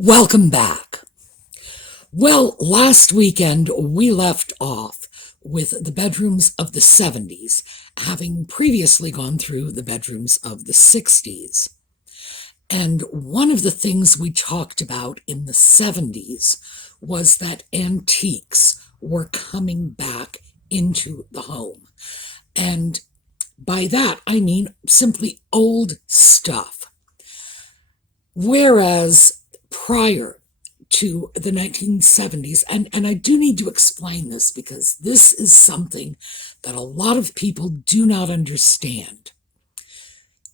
Welcome back. Well, last weekend we left off with the bedrooms of the 70s, having previously gone through the bedrooms of the 60s. And one of the things we talked about in the 70s was that antiques were coming back into the home. And by that, I mean simply old stuff. Whereas prior to the 1970s, and I do need to explain this because this is something that a lot of people do not understand.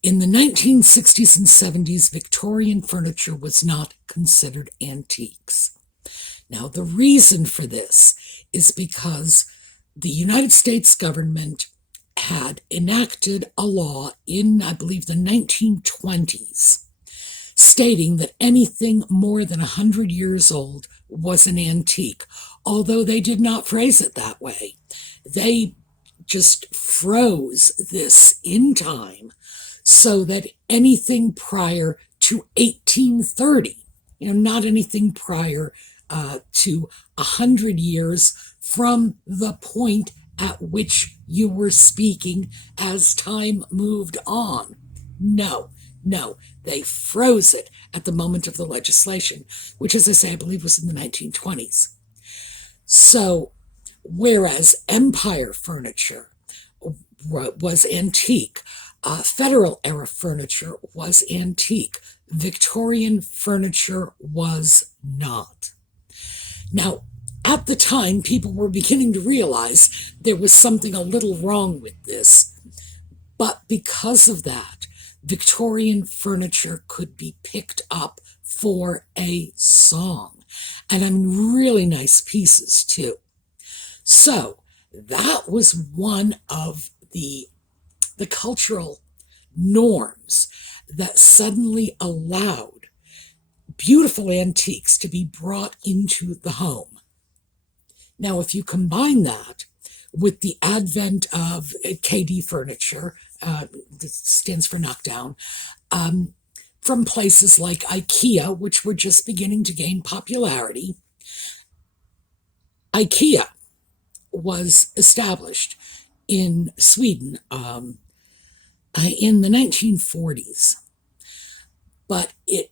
In the 1960s and 70s, Victorian furniture was not considered antiques. Now, the reason for this is because the United States government had enacted a law in, I believe, the 1920s, stating that anything more than 100 years old was an antique, although they did not phrase it that way. They just froze this in time so that anything prior to 1830, not anything prior to 100 years from the point at which you were speaking as time moved on. No, they froze it at the moment of the legislation, which, as I say, I believe was in the 1920s. So, whereas Empire furniture was antique, Federal era furniture was antique, Victorian furniture was not. Now, at the time, people were beginning to realize there was something a little wrong with this, but because of that, Victorian furniture could be picked up for a song. And I mean, really nice pieces, too. So that was one of the cultural norms that suddenly allowed beautiful antiques to be brought into the home. Now, if you combine that with the advent of KD furniture, that stands for knockdown, from places like IKEA, which were just beginning to gain popularity. IKEA was established in Sweden in the 1940s, but it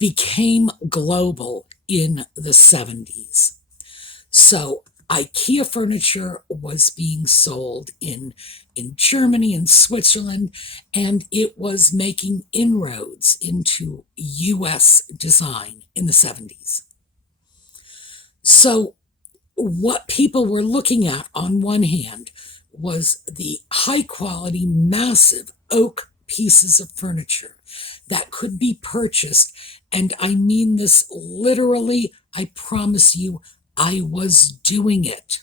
became global in the 70s. So IKEA furniture was being sold in Germany and Switzerland, and it was making inroads into U.S. design in the 70s. So what people were looking at on one hand was the high-quality, massive oak pieces of furniture that could be purchased, and I mean this literally, I promise you, I was doing it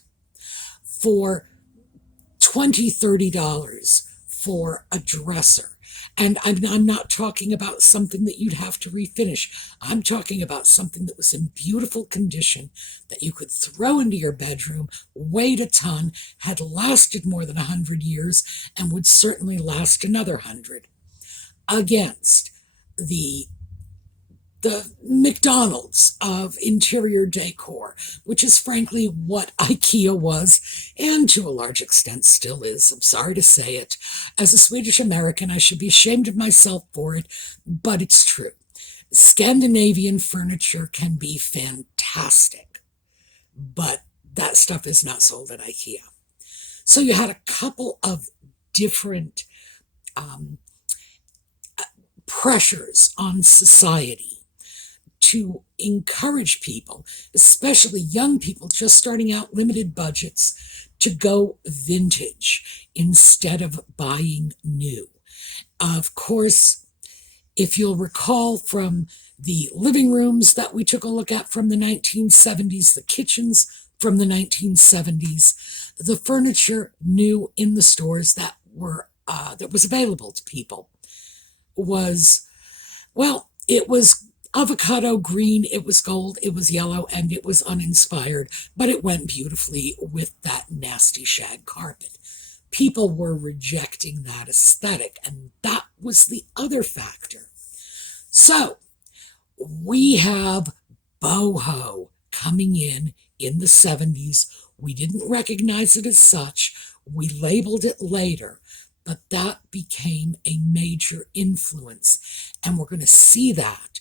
for $20, $30 for a dresser. And I'm not talking about something that you'd have to refinish. I'm talking about something that was in beautiful condition that you could throw into your bedroom, weighed a ton, had lasted more than 100 years, and would certainly last another 100, against the McDonald's of interior decor, which is frankly what IKEA was, and to a large extent still is. I'm sorry to say it. As a Swedish American, I should be ashamed of myself for it, but it's true. Scandinavian furniture can be fantastic, but that stuff is not sold at IKEA. So you had a couple of different pressures on society to encourage people, especially young people just starting out, limited budgets, to go vintage instead of buying new. Of course, if you'll recall from the living rooms that we took a look at from the 1970s, the kitchens from the 1970s, the furniture new in the stores that was available to people was, well, it was avocado green, it was gold, it was yellow, and it was uninspired, but it went beautifully with that nasty shag carpet. People were rejecting that aesthetic, and that was the other factor. So We have boho coming in the 70s. We didn't recognize it as such. We labeled it later, but that became a major influence. And we're going to see that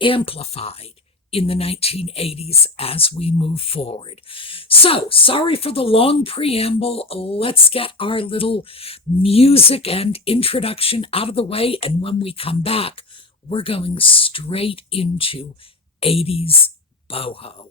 amplified in the 1980s as we move forward. So, sorry for the long preamble. Let's get our little music and introduction out of the way. And when we come back, we're going straight into 80s boho.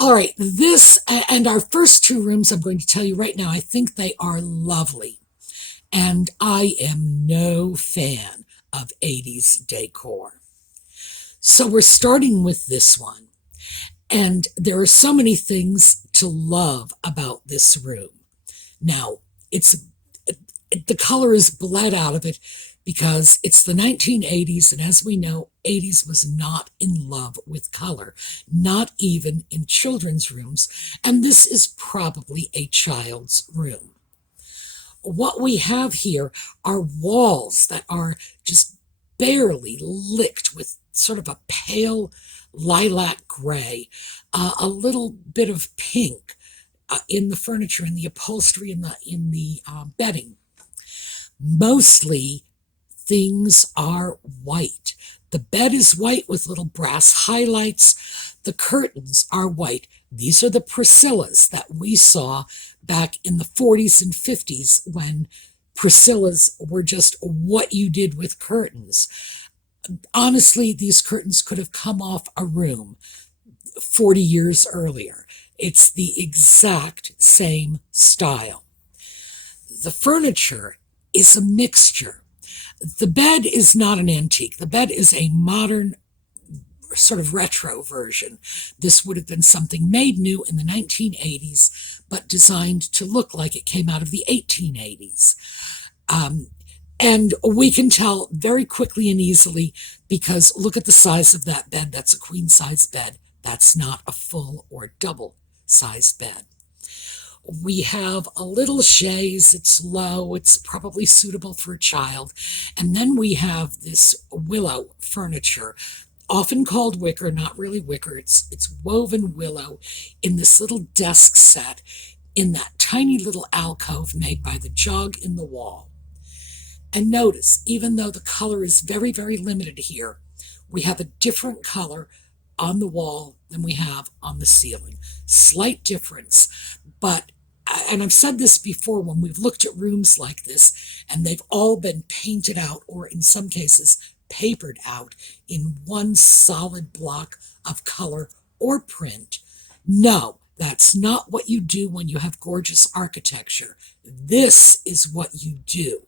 All right, this and our first two rooms, I'm going to tell you right now, I think they are lovely. And I am no fan of 80s decor. So we're starting with this one. And there are so many things to love about this room. Now, the color is bled out of it because it's the 1980s, and as we know, 80s was not in love with color, not even in children's rooms, and this is probably a child's room. What we have here are walls that are just barely licked with sort of a pale lilac gray, a little bit of pink in the furniture, in the upholstery, in the bedding. Mostly things are white. The bed is white with little brass highlights. The curtains are white. These are the Priscillas that we saw back in the 40s and 50s when Priscillas were just what you did with curtains. Honestly, these curtains could have come off a room 40 years earlier. It's the exact same style. The furniture is a mixture. The bed is not an antique. The bed is a modern, sort of retro version. This would have been something made new in the 1980s, but designed to look like it came out of the 1880s. And we can tell very quickly and easily because look at the size of that bed. That's a queen size bed. That's not a full or double size bed. We have a little chaise. It's low. It's probably suitable for a child. And then we have this willow furniture, often called wicker, not really wicker. It's woven willow in this little desk set in that tiny little alcove made by the jog in the wall. And notice, even though the color is very, very limited here, we have a different color on the wall than we have on the ceiling. Slight difference, but, and I've said this before when we've looked at rooms like this, and they've all been painted out, or in some cases, papered out in one solid block of color or print. No, that's not what you do when you have gorgeous architecture. This is what you do.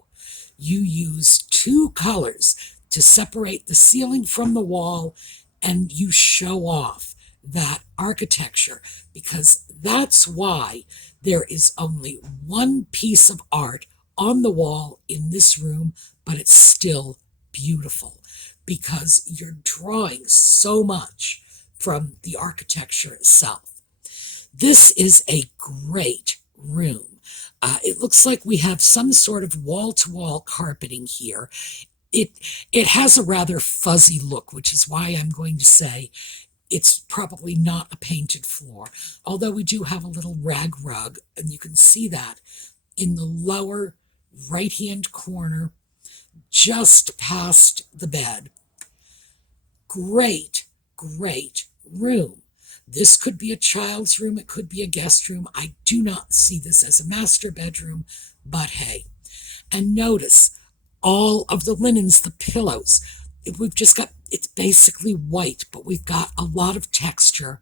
You use two colors to separate the ceiling from the wall, and you show off that architecture, because that's why there is only one piece of art on the wall in this room, but it's still beautiful because you're drawing so much from the architecture itself. This is a great room. It looks like we have some sort of wall-to-wall carpeting here. It has a rather fuzzy look, which is why I'm going to say it's probably not a painted floor, although we do have a little rag rug, and you can see that in the lower right-hand corner, just past the bed. Great, great room. This could be a child's room. It could be a guest room. I do not see this as a master bedroom, but hey. And notice all of the linens, the pillows. We've just got, it's basically white, but we've got a lot of texture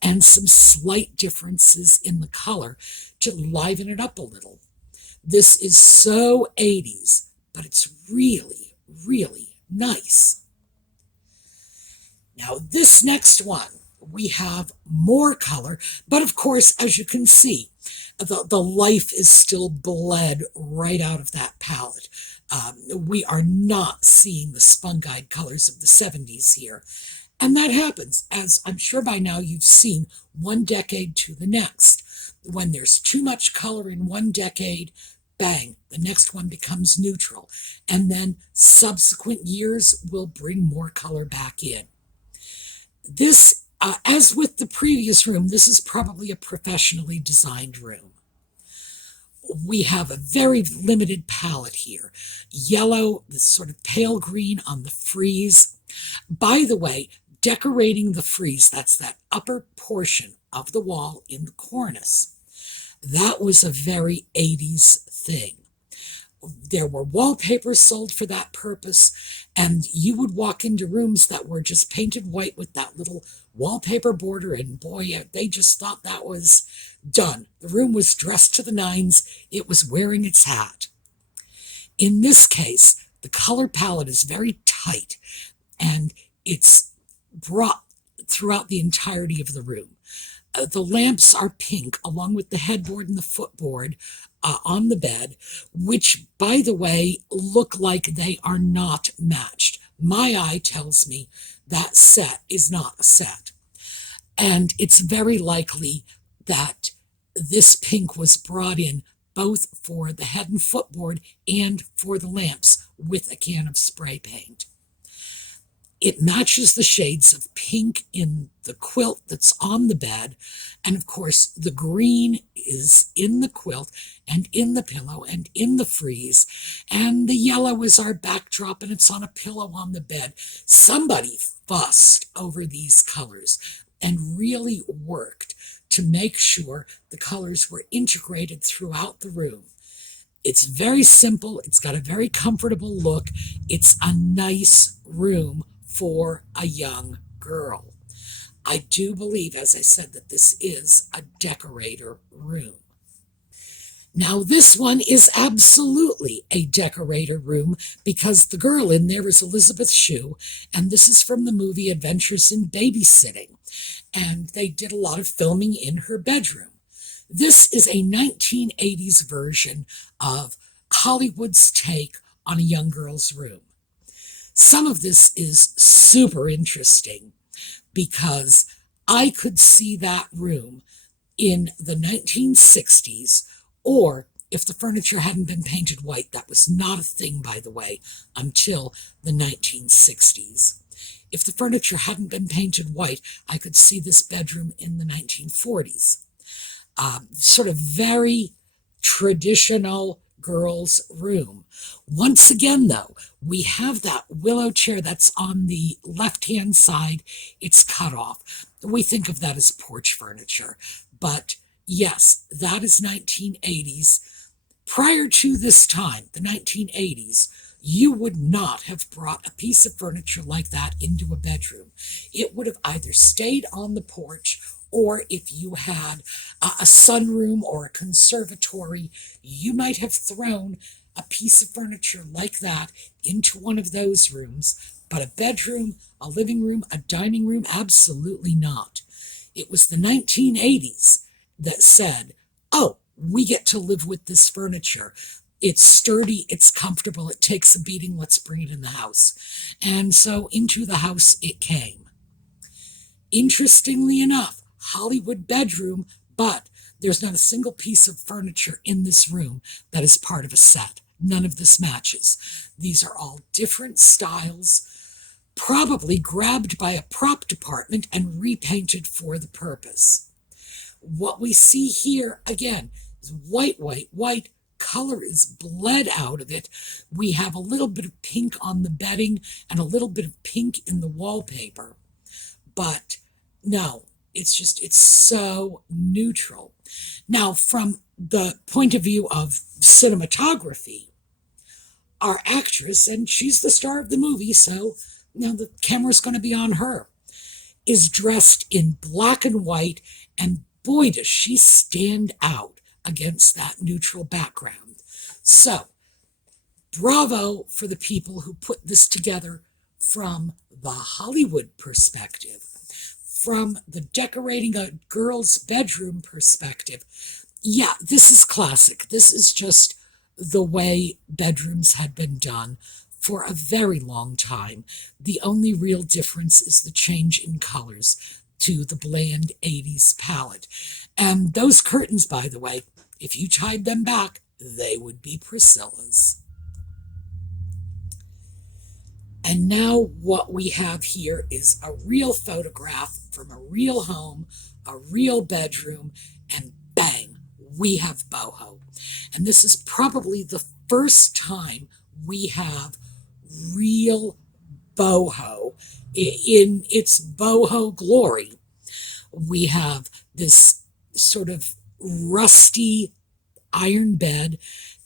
and some slight differences in the color to liven it up a little. This is so 80s, but it's really, really nice. Now this next one, we have more color, but of course, as you can see, the life is still bled right out of that palette. We are not seeing the spun-dyed colors of the 70s here. And that happens, as I'm sure by now you've seen, one decade to the next. When there's too much color in one decade, bang, the next one becomes neutral. And then subsequent years will bring more color back in. This, as with the previous room, this is probably a professionally designed room. We have a very limited palette here. Yellow, the sort of pale green on the frieze. By the way, decorating the frieze, that's that upper portion of the wall in the cornice, that was a very 80s thing. There were wallpapers sold for that purpose, and you would walk into rooms that were just painted white with that little wallpaper border, and boy, they just thought that was done. The room was dressed to the nines. It was wearing its hat. In this case, the color palette is very tight, and it's brought throughout the entirety of the room. The lamps are pink, along with the headboard and the footboard on the bed, which, by the way, look like they are not matched. My eye tells me that set is not a set. And it's very likely that this pink was brought in both for the head and footboard and for the lamps with a can of spray paint. It matches the shades of pink in the quilt that's on the bed. And of course, the green is in the quilt and in the pillow and in the frieze. And the yellow is our backdrop, and it's on a pillow on the bed. Somebody fussed over these colors and really worked to make sure the colors were integrated throughout the room. It's very simple. It's got a very comfortable look. It's a nice room for a young girl. I do believe, as I said, that this is a decorator room. Now, this one is absolutely a decorator room because the girl in there is Elizabeth Shue, and this is from the movie Adventures in Babysitting, and they did a lot of filming in her bedroom. This is a 1980s version of Hollywood's take on a young girl's room. Some of this is super interesting because I could see that room in the 1960s, or if the furniture hadn't been painted white. That was not a thing, by the way, until the 1960s. If the furniture hadn't been painted white, I could see this bedroom in the 1940s. Sort of very traditional girls' room. Once again, though, we have that willow chair that's on the left-hand side. It's cut off. We think of that as porch furniture. But yes, that is 1980s. Prior to this time, the 1980s, you would not have brought a piece of furniture like that into a bedroom. It would have either stayed on the porch, or if you had a sunroom or a conservatory, you might have thrown a piece of furniture like that into one of those rooms. But a bedroom, a living room, a dining room, absolutely not. It was the 1980s that said, oh, we get to live with this furniture. It's sturdy, it's comfortable, it takes a beating, let's bring it in the house. And so into the house it came. Interestingly enough, Hollywood bedroom, but there's not a single piece of furniture in this room that is part of a set. None of this matches. These are all different styles, probably grabbed by a prop department and repainted for the purpose. What we see here, again, is white, white, white. Color is bled out of it. We have a little bit of pink on the bedding and a little bit of pink in the wallpaper. But no, it's so neutral. Now, from the point of view of cinematography, our actress, and she's the star of the movie, so now the camera's going to be on her, is dressed in black and white, and boy, does she stand out against that neutral background. So, bravo for the people who put this together from the Hollywood perspective. from the decorating a girl's bedroom perspective, yeah, this is classic. This is just the way bedrooms had been done for a very long time. The only real difference is the change in colors to the bland 80s palette. And those curtains, by the way, if you tied them back, they would be Priscilla's. And now what we have here is a real photograph from a real home, a real bedroom, and bang, we have boho. And this is probably the first time we have real boho in its boho glory. We have this sort of rusty iron bed.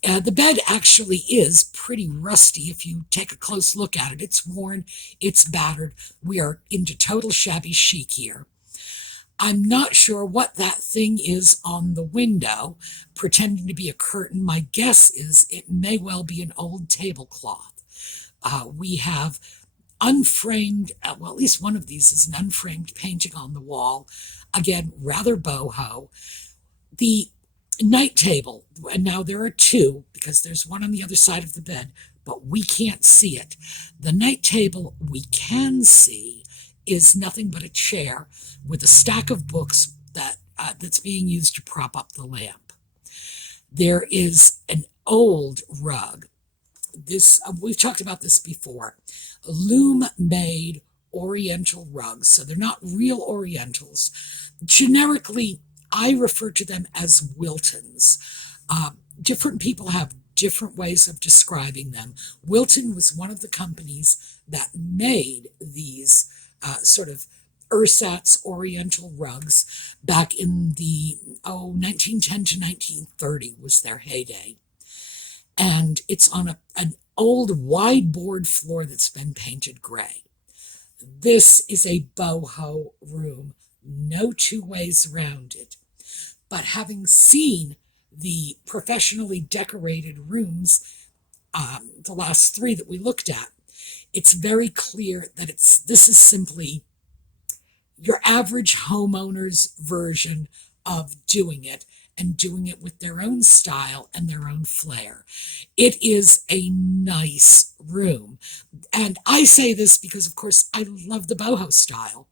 The bed actually is pretty rusty if you take a close look at it. It's worn, it's battered. We are into total shabby chic here. I'm not sure what that thing is on the window, pretending to be a curtain. My guess is it may well be an old tablecloth. We have unframed, well, at least one of these is an unframed painting on the wall. Again, rather boho. The night table, and now there are two because there's one on the other side of the bed, but we can't see it. The night table we can see is nothing but a chair with a stack of books that's being used to prop up the lamp. There is an old rug. This we've talked about this before. Loom-made Oriental rugs, so they're not real Orientals. Generically, I refer to them as Wiltons. Different people have different ways of describing them. Wilton was one of the companies that made these sort of ersatz Oriental rugs back in the 1910 to 1930 was their heyday. And it's on an old wide board floor that's been painted gray. This is a boho room, no two ways around it. But having seen the professionally decorated rooms, the last three that we looked at, it's very clear that this is simply your average homeowner's version of doing it, and doing it with their own style and their own flair. It is a nice room. And I say this because, of course, I love the boho style,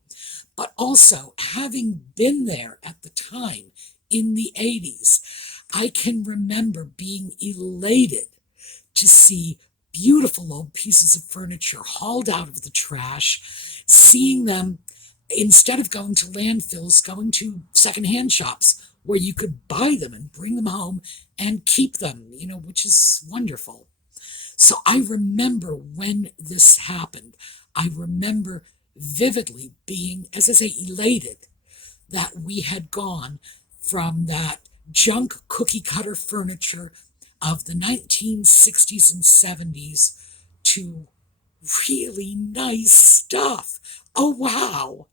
but also having been there at the time in the 80s, I can remember being elated to see beautiful old pieces of furniture hauled out of the trash, seeing them, instead of going to landfills, going to secondhand shops where you could buy them and bring them home and keep them, which is wonderful. So I remember when this happened. I remember vividly being, as I say, elated that we had gone from that junk cookie cutter furniture of the 1960s and 70s to really nice stuff. Oh, wow.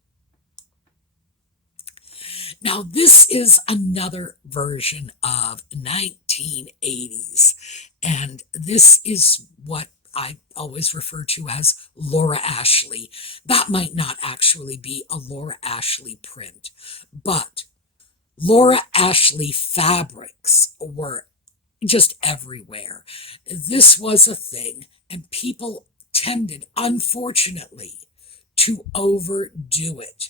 Now, this is another version of 1980s, and this is what I always refer to as Laura Ashley. That might not actually be a Laura Ashley print, but Laura Ashley fabrics were just everywhere. This was a thing, and people tended, unfortunately, to overdo it.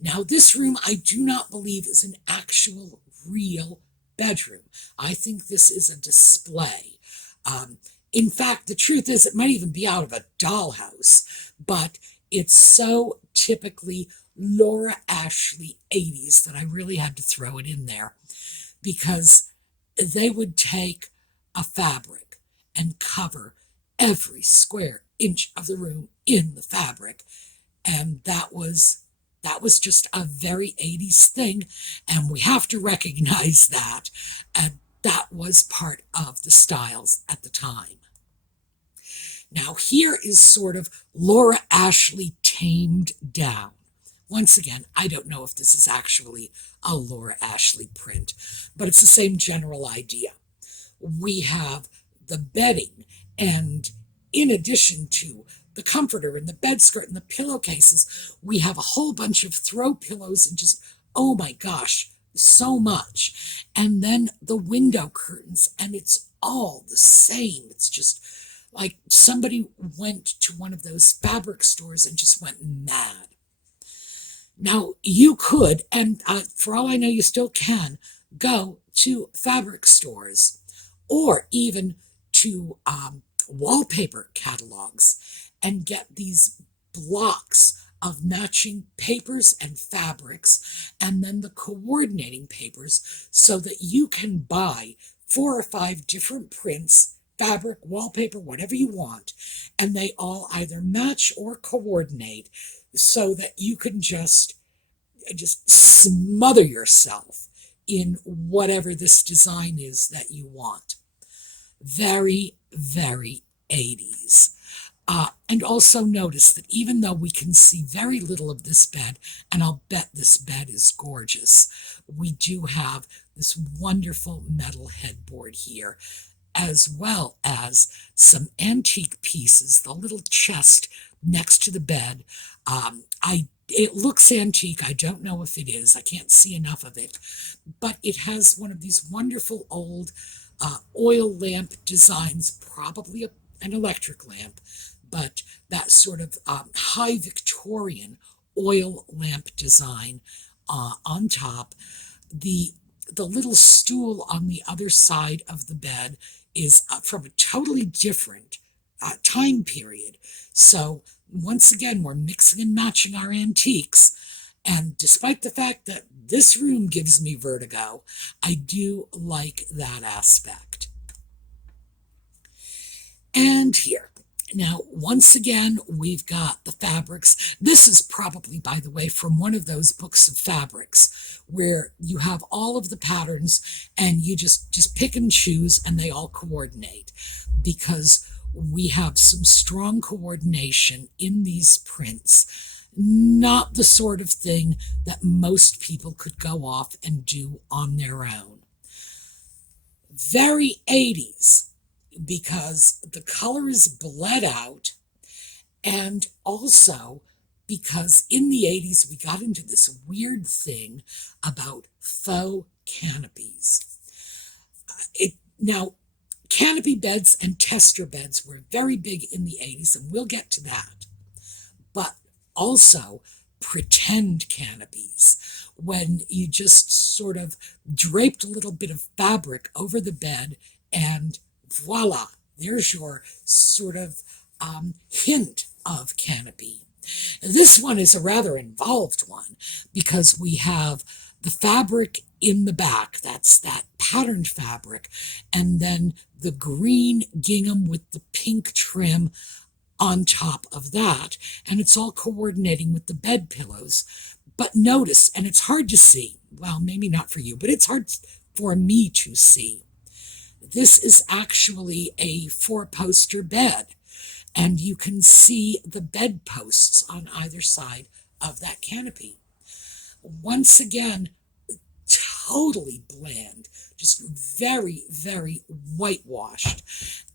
Now, this room I do not believe is an actual real bedroom. I think this is a display. In fact, the truth is it might even be out of a dollhouse, but it's so typically Laura Ashley 80s that I really had to throw it in there, because they would take a fabric and cover every square inch of the room in the fabric, and that was just a very 80s thing, and we have to recognize that, and that was part of the styles at the time. Now, here is sort of Laura Ashley tamed down. Once again, I don't know if this is actually a Laura Ashley print, but it's the same general idea. We have the bedding, and in addition to the comforter and the bed skirt and the pillowcases. We have a whole bunch of throw pillows and just, oh my gosh, so much. And then the window curtains, and it's all the same. It's just like somebody went to one of those fabric stores and just went mad. Now, you could, and for all I know, you still can, go to fabric stores or even to wallpaper catalogs and get these blocks of matching papers and fabrics, and then the coordinating papers, so that you can buy 4 or 5 different prints, fabric, wallpaper, whatever you want, and they all either match or coordinate, so that you can just smother yourself in whatever this design is that you want. Very, very 80s. And also notice that even though we can see very little of this bed, and I'll bet this bed is gorgeous, we do have this wonderful metal headboard here, as well as some antique pieces, the little chest next to the bed. It looks antique. I don't know if it is. I can't see enough of it. But it has one of these wonderful old oil lamp designs, probably an electric lamp, but that sort of high Victorian oil lamp design on top. The little stool on the other side of the bed is from a totally different time period. So once again, we're mixing and matching our antiques. And despite the fact that this room gives me vertigo, I do like that aspect. And here. Now, once again, we've got the fabrics. This is probably, by the way, from one of those books of fabrics where you have all of the patterns and you just pick and choose and they all coordinate, because we have some strong coordination in these prints. Not the sort of thing that most people could go off and do on their own. Very 80s, because the color is bled out, and also because in the 80s we got into this weird thing about faux canopies. Now, canopy beds and tester beds were very big in the 80s, and we'll get to that. But also pretend canopies, when you just sort of draped a little bit of fabric over the bed and voila, there's your sort of hint of canopy. This one is a rather involved one, because we have the fabric in the back, that's that patterned fabric, and then the green gingham with the pink trim on top of that, and it's all coordinating with the bed pillows. But notice, and it's hard to see, well, maybe not for you, but it's hard for me to see, this is actually a 4-poster bed, and you can see the bed posts on either side of that canopy. Once again, totally bland, just very, very whitewashed.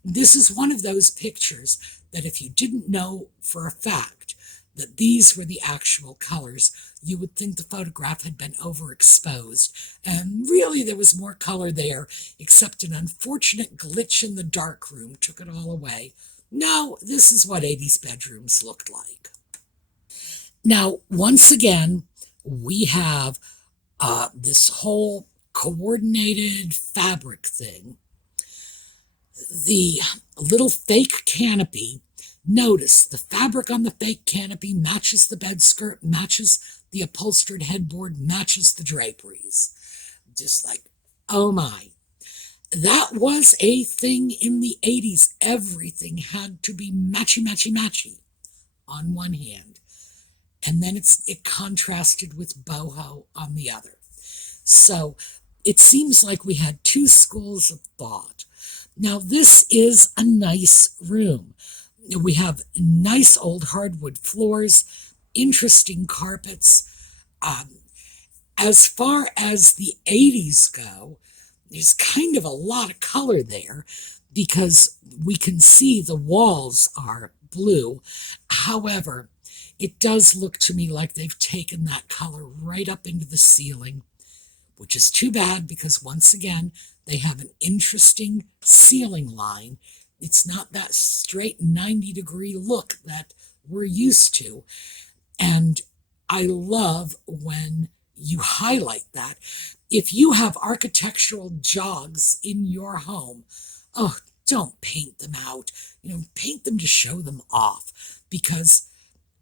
This is one of those pictures that if you didn't know for a fact that these were the actual colors, you would think the photograph had been overexposed. And really there was more color there, except an unfortunate glitch in the darkroom took it all away. No, this is what 80s bedrooms looked like. Now, once again, we have this whole coordinated fabric thing. The little fake canopy, notice the fabric on the fake canopy matches the bed skirt, matches the upholstered headboard, matches the draperies. Just like, oh my. That was a thing in the 80s. Everything had to be matchy, matchy, matchy on one hand. And then it contrasted with boho on the other. So it seems like we had 2 schools of thought. Now, this is a nice room. We have nice old hardwood floors, interesting carpets. As far as the 80s go, there's kind of a lot of color there, because we can see the walls are blue. However, it does look to me like they've taken that color right up into the ceiling, which is too bad because once again, they have an interesting ceiling line. It's not that straight 90-degree look that we're used to. And I love when you highlight that. If you have architectural jogs in your home, oh, don't paint them out. Paint them to show them off. Because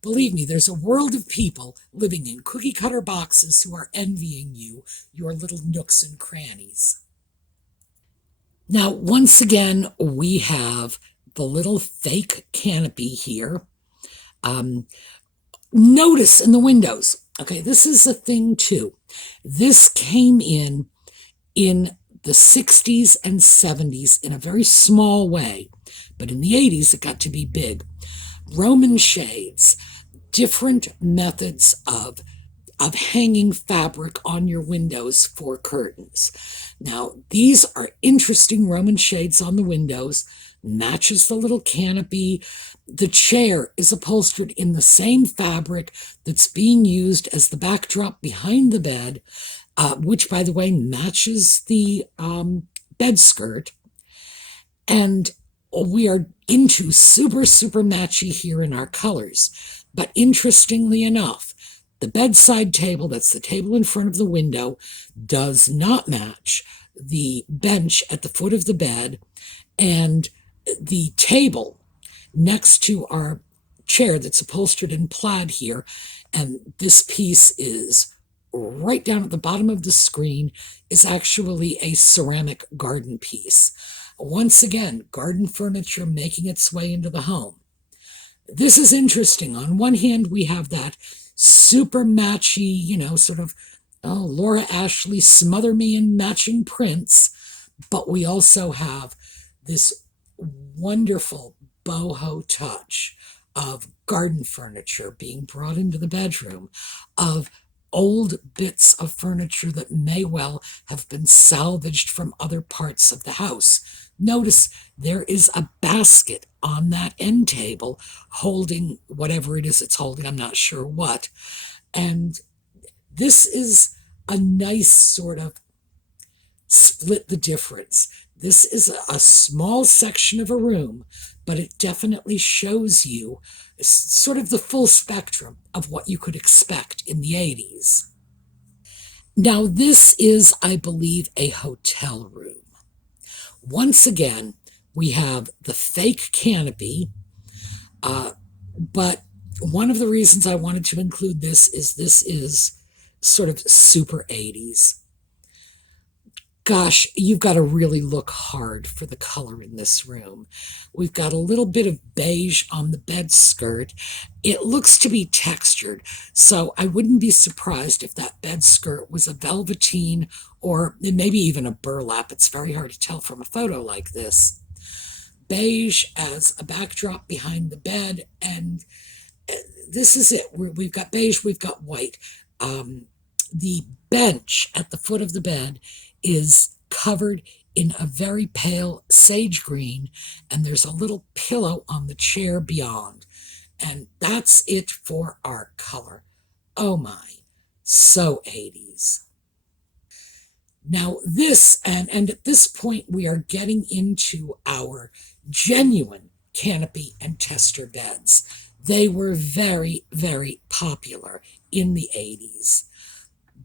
believe me, there's a world of people living in cookie cutter boxes who are envying you your little nooks and crannies. Now, once again, we have the little fake canopy here. Notice in the windows, okay, this is a thing too. This came in the 60s and 70s in a very small way, but in the 80s it got to be big. Roman shades, different methods of hanging fabric on your windows for curtains. Now, these are interesting Roman shades on the windows, matches the little canopy. The chair is upholstered in the same fabric that's being used as the backdrop behind the bed, which, by the way, matches the bed skirt. And we are into super, super matchy here in our colors. But interestingly enough, the bedside table, that's the table in front of the window, does not match the bench at the foot of the bed, and the table next to our chair that's upholstered in plaid here, and this piece is right down at the bottom of the screen, is actually a ceramic garden piece. Once again, garden furniture making its way into the home. This is interesting. On one hand, we have that super matchy, sort of, Laura Ashley, smother me in matching prints, but we also have this wonderful boho touch of garden furniture being brought into the bedroom, of old bits of furniture that may well have been salvaged from other parts of the house. Notice there is a basket on that end table holding whatever it is it's holding, I'm not sure what. And this is a nice sort of split the difference. This is a small section of a room, but it definitely shows you sort of the full spectrum of what you could expect in the 80s. Now, this is, I believe, a hotel room. Once again, we have the fake canopy, but one of the reasons I wanted to include this is sort of super 80s. Gosh, you've got to really look hard for the color in this room. We've got a little bit of beige on the bed skirt. It looks to be textured, so I wouldn't be surprised if that bed skirt was a velveteen or maybe even a burlap. It's very hard to tell from a photo like this. Beige as a backdrop behind the bed, and this is it. We've got beige, we've got white. The bench at the foot of the bed is covered in a very pale sage green, and there's a little pillow on the chair beyond. And that's it for our color. Oh my, so 80s. Now this, and at this point we are getting into our genuine canopy and tester beds. They were very, very popular in the 80s.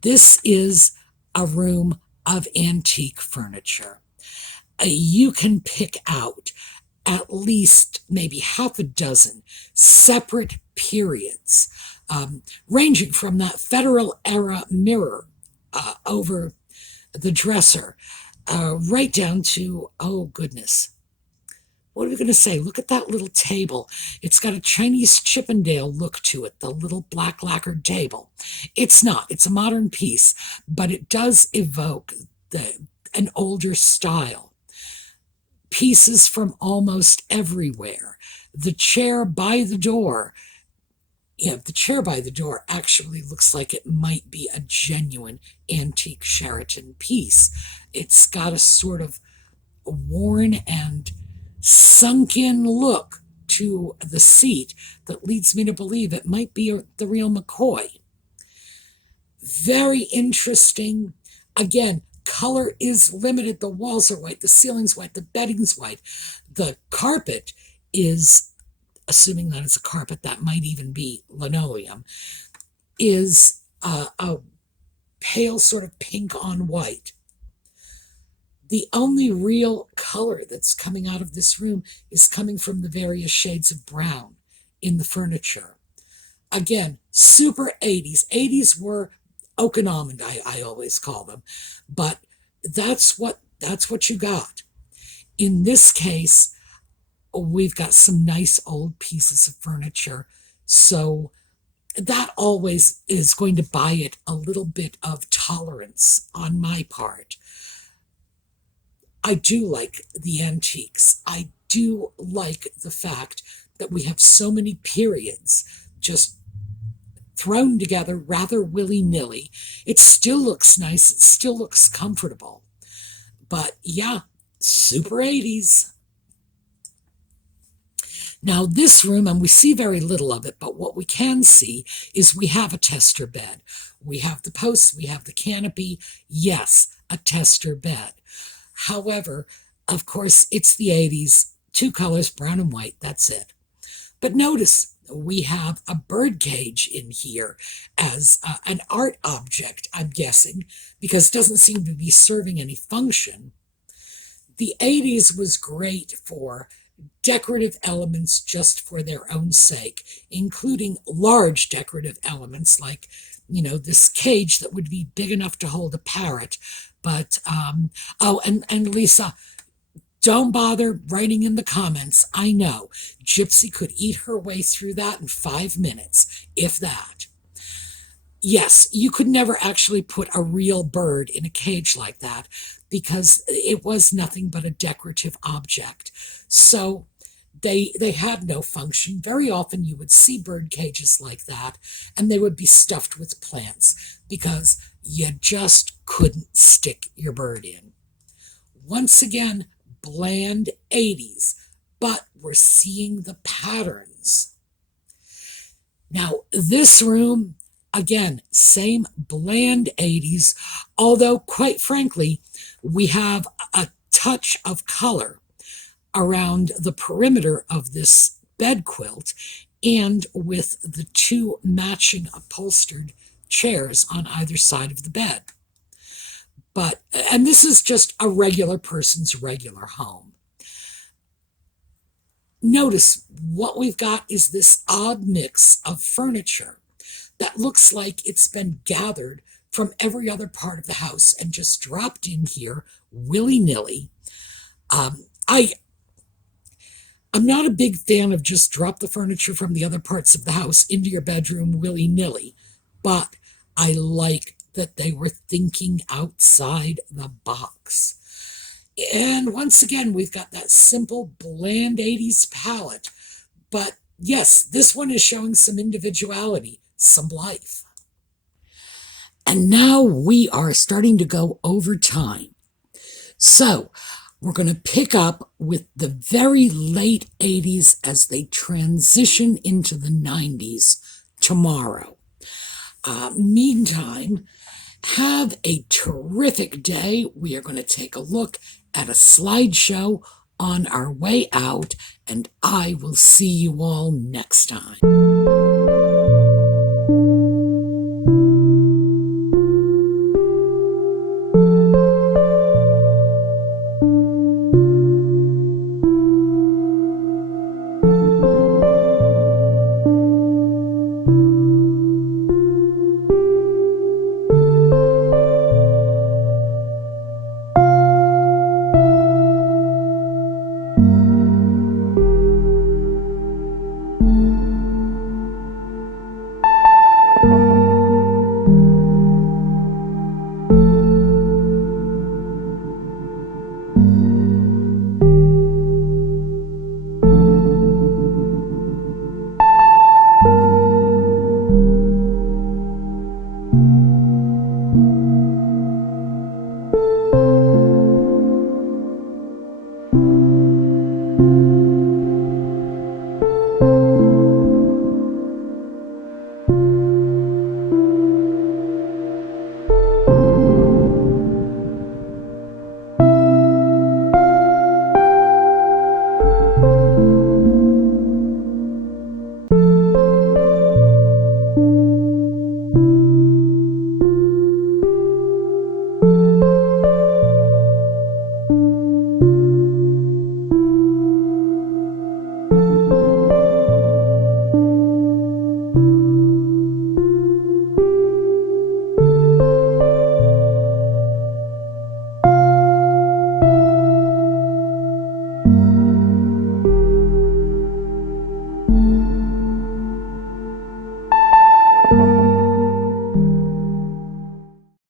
This is a room of antique furniture. You can pick out at least maybe half a dozen separate periods, ranging from that Federal era mirror over the dresser, right down to, oh goodness, what are we going to say? Look at that little table. It's got a Chinese Chippendale look to it, the little black lacquered table. It's not. It's a modern piece, but it does evoke an older style. Pieces from almost everywhere. The chair by the door. The chair by the door actually looks like it might be a genuine antique Sheraton piece. It's got a sort of worn and sunk-in look to the seat that leads me to believe it might be the real McCoy. Very interesting. Again, color is limited. The walls are white, the ceiling's white, the bedding's white. The carpet is, assuming that it's a carpet, that might even be linoleum, is a pale sort of pink on white. The only real color that's coming out of this room is coming from the various shades of brown in the furniture. Again, super 80s. 80s were oak and almond, I always call them. But that's what you got. In this case, we've got some nice old pieces of furniture. So that always is going to buy it a little bit of tolerance on my part. I do like the antiques. I do like the fact that we have so many periods just thrown together rather willy-nilly. It still looks nice. It still looks comfortable. But yeah, super 80s. Now this room, and we see very little of it, but what we can see is we have a tester bed. We have the posts, we have the canopy. Yes, a tester bed. However, of course, it's the 80s. Two colors, brown and white, that's it. But notice we have a bird cage in here as an art object, I'm guessing, because it doesn't seem to be serving any function. The 80s was great for decorative elements just for their own sake, including large decorative elements like, this cage that would be big enough to hold a parrot. But, and Lisa, don't bother writing in the comments. I know Gypsy could eat her way through that in 5 minutes, if that. Yes, you could never actually put a real bird in a cage like that because it was nothing but a decorative object. So they had no function. Very often you would see bird cages like that, and they would be stuffed with plants because you just couldn't stick your bird in. Once again, bland 80s, but we're seeing the patterns. Now, this room, again, same bland 80s, although quite frankly, we have a touch of color around the perimeter of this bed quilt and with the two matching upholstered chairs on either side of the bed. And this is just a regular person's regular home. Notice what we've got is this odd mix of furniture that looks like it's been gathered from every other part of the house and just dropped in here willy-nilly. I'm not a big fan of just drop the furniture from the other parts of the house into your bedroom willy-nilly, but I like that they were thinking outside the box. And once again, we've got that simple, bland 80s palette. But yes, this one is showing some individuality, some life. And now we are starting to go over time. So we're going to pick up with the very late 80s as they transition into the 90s tomorrow. Meantime, have a terrific day. We are going to take a look at a slideshow on our way out, and I will see you all next time.